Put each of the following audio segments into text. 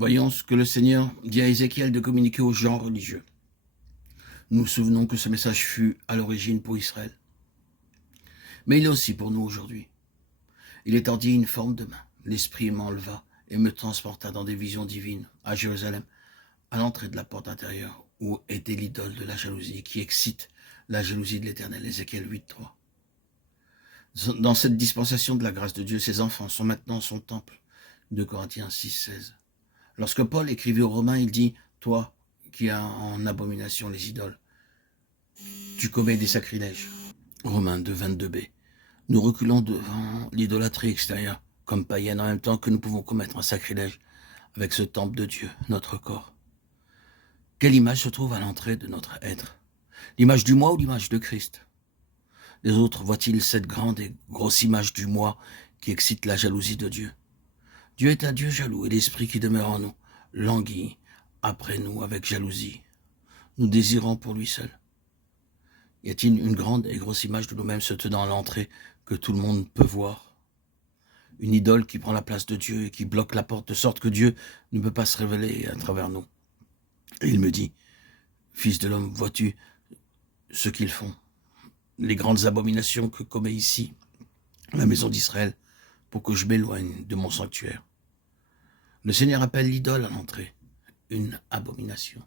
Voyons ce que le Seigneur dit à Ézéchiel de communiquer aux gens religieux. Nous nous souvenons que ce message fut à l'origine pour Israël. Mais il est aussi pour nous aujourd'hui. Il étendit une forme de main. L'Esprit m'enleva et me transporta dans des visions divines à Jérusalem, à l'entrée de la porte intérieure, où était l'idole de la jalousie, qui excite la jalousie de l'Éternel. Ézéchiel 8:3. Dans cette dispensation de la grâce de Dieu, ses enfants sont maintenant son temple. 2 Corinthiens 6:16. Lorsque Paul écrivait aux Romains, il dit « Toi qui as en abomination les idoles, tu commets des sacrilèges. » Romains 2:22b. Nous reculons devant l'idolâtrie extérieure, comme païenne, en même temps que nous pouvons commettre un sacrilège avec ce temple de Dieu, notre corps. Quelle image se trouve à l'entrée de notre être? L'image du moi ou l'image de Christ? Les autres voient-ils cette grande et grosse image du moi qui excite la jalousie de Dieu? Dieu est un Dieu jaloux et l'esprit qui demeure en nous languit après nous avec jalousie. Nous désirons pour lui seul. Y a-t-il une grande et grosse image de nous-mêmes se tenant à l'entrée que tout le monde peut voir? Une idole qui prend la place de Dieu et qui bloque la porte de sorte que Dieu ne peut pas se révéler à travers nous. Et il me dit, « Fils de l'homme, vois-tu ce qu'ils font? Les grandes abominations que commet ici la maison d'Israël pour que je m'éloigne de mon sanctuaire. » Le Seigneur appelle l'idole à l'entrée une abomination.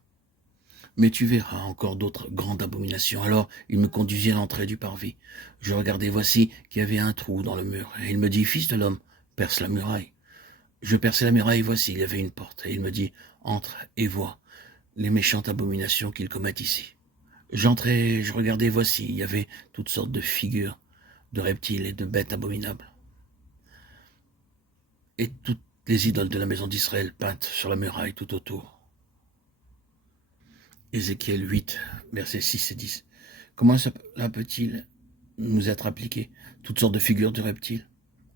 Mais tu verras encore d'autres grandes abominations. Alors il me conduisit à l'entrée du parvis. Je regardai, voici qu'il y avait un trou dans le mur. Et il me dit, « Fils de l'homme, perce la muraille. » Je perçai la muraille, et voici, il y avait une porte. Et il me dit, « Entre et vois les méchantes abominations qu'ils commettent ici. » J'entrai, je regardai, voici, il y avait toutes sortes de figures, de reptiles et de bêtes abominables. Et toutes les idoles de la maison d'Israël peintes sur la muraille tout autour. Ézéchiel 8, versets 6 et 10. Comment cela peut-il nous être appliqué? Toutes sortes de figures de reptiles.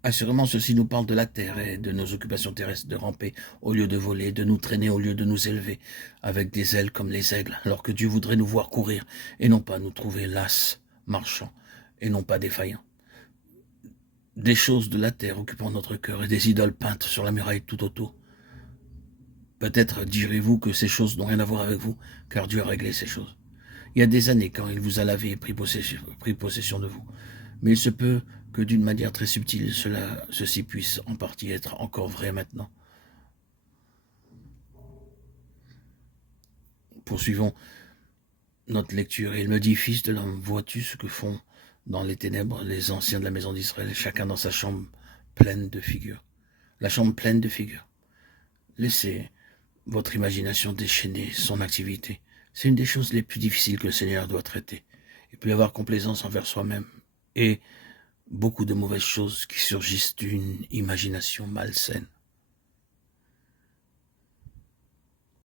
Assurément, ceci nous parle de la terre et de nos occupations terrestres, de ramper au lieu de voler, de nous traîner au lieu de nous élever, avec des ailes comme les aigles, alors que Dieu voudrait nous voir courir, et non pas nous trouver lasses, marchant, et non pas défaillants. Des choses de la terre occupant notre cœur et des idoles peintes sur la muraille tout autour. Peut-être direz-vous que ces choses n'ont rien à voir avec vous, car Dieu a réglé ces choses. Il y a des années, quand il vous a lavé et pris possession de vous. Mais il se peut que d'une manière très subtile, ceci puisse en partie être encore vrai maintenant. Poursuivons notre lecture. Et il me dit, « Fils de l'homme, vois-tu ce que font dans les ténèbres les anciens de la maison d'Israël, chacun dans sa chambre pleine de figures. » La chambre pleine de figures. Laissez votre imagination déchaîner son activité. C'est une des choses les plus difficiles que le Seigneur doit traiter. Il peut y avoir complaisance envers soi-même et beaucoup de mauvaises choses qui surgissent d'une imagination malsaine.